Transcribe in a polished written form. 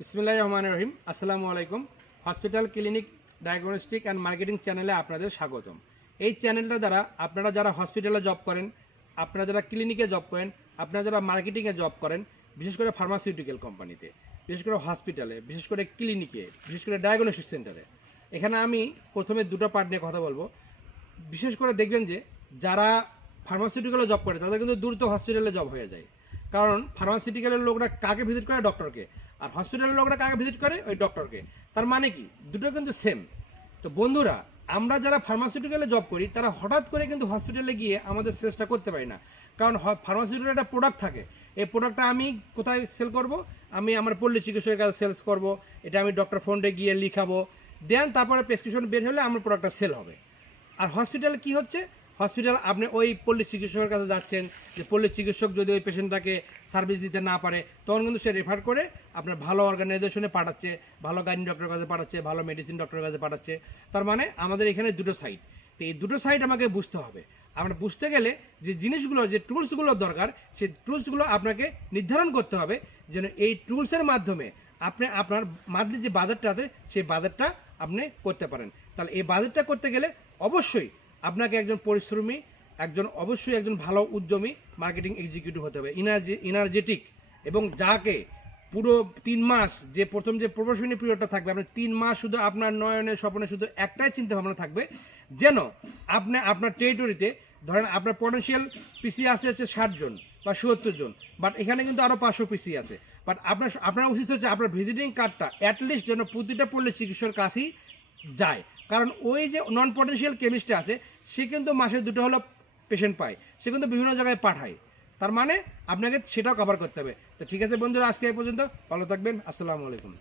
বিসমিল্লাহির রহমানির রহিম। আসসালামু আলাইকুম। Hospital clinic diagnostic and marketing চ্যানেলে আপনাদের স্বাগতম। এই চ্যানেলটা দ্বারা আপনারা যারা হসপিটালে জব করেন, আপনারা যারা ক্লিনিকে জব করেন, আপনারা যারা মার্কেটিংয়ে জব করেন, বিশেষ করে ফার্মাসিউটিক্যাল কোম্পানিতে, বিশেষ করে হসপিটালে, বিশেষ করে ক্লিনিকে, বিশেষ করে ডায়াগনস্টিক সেন্টারে, এখানে আমি প্রথমে দুটো পার্ট নিয়ে কথা বলবো। বিশেষ করে দেখবেন যে যারা ফার্মাসিউটিক্যালে জব করে তাদের কিন্তু দ্রুত হসপিটালে জব হয়ে যায়। কারণ ফার্মাসিউটিক্যালের লোকরা কাকে ভিজিট করে? ডক্টরকে। আর হসপিটালের লোকরা কাকে ভিজিট করে? ওই ডক্টরকে। তার মানে কি দুটো কিন্তু সেম। তো বন্ধুরা, আমরা যারা ফার্মাসিউটিক্যালে জব করি তারা হঠাৎ করে কিন্তু হসপিটালে গিয়ে আমাদের সেলসটা করতে পারি না। কারণ ফার্মাসিউটিক্যাল একটা প্রোডাক্ট থাকে। এই প্রোডাক্টটা আমি কোথায় সেল করব? আমি আমার পল্লী চিকিৎসকের কাছে সেলস করব। এটা আমি ডক্টর ফ্রন্টে গিয়ে লিখাবো, দেন তারপরে প্রেসক্রিপশন বের হলে আমার প্রোডাক্টটা সেল হবে। আর হসপিটালে কি হচ্ছে? হসপিটাল আপনি ওই পল্লী চিকিৎসকের কাছে যাচ্ছেন, যে পল্লী চিকিৎসক যদি ওই পেশেন্টটাকে সার্ভিস দিতে না পারে তখন কিন্তু সে রেফার করে আপনার ভালো অর্গানাইজেশনে পাঠাচ্ছে, ভালো গাইনি ডক্টরের কাছে পাঠাচ্ছে, ভালো মেডিসিন ডক্টরের কাছে পাঠাচ্ছে। তার মানে আমাদের এখানে দুটো সাইড। তো এই দুটো সাইড আমাকে বুঝতে হবে। আমরা বুঝতে গেলে যে জিনিসগুলো, যে টুলসগুলো দরকার, সেই টুলসগুলো আপনাকে নির্ধারণ করতে হবে যেন এই টুলসের মাধ্যমে আপনি আপনার মান্থলি যে বাজেটটা আছে সেই বাজেটটা আপনি করতে পারেন। তাহলে এই বাজেটটা করতে গেলে অবশ্যই আপনাকে একজন পরিশ্রমী, অবশ্যই একজন ভালো উদ্যমী মার্কেটিং এক্সিকিউটিভ হতে হবে, এনার্জেটিক, এবং যাকে পুরো 3 মাস যে প্রথম যে প্রবাসনী পিরিয়ডটা থাকবে, আপনার 3 মাস শুধু আপনার নয়নের স্বপ্নে শুধু একটাই চিন্তা ভাবনা থাকবে যেন আপনি আপনার টেরিটরিতে, ধরেন আপনার পটেনশিয়াল পিসি আছে হচ্ছে 60 জন বা 70 জন, বাট এখানে কিন্তু আরও 500 পিসি আছে। বাট আপনার উচিত হচ্ছে আপনার ভিজিটিং কার্ডটা অ্যাটলিস্ট যেন প্রতিটা পল্লী চিকিৎসার কাছেই যায়। কারণ ওই যে নন পটেনশিয়াল কেমিস্ট্রি আছে, সে কিন্তু মাসে 2টো হলো পেশেন্ট পায়, সে কিন্তু বিভিন্ন জায়গায় পাঠায়। তার মানে আপনাকে সেটাও কভার করতে হবে। তো ঠিক আছে বন্ধুরা, আজকে এই পর্যন্ত। ভালো থাকবেন। আসসালামু আলাইকুম।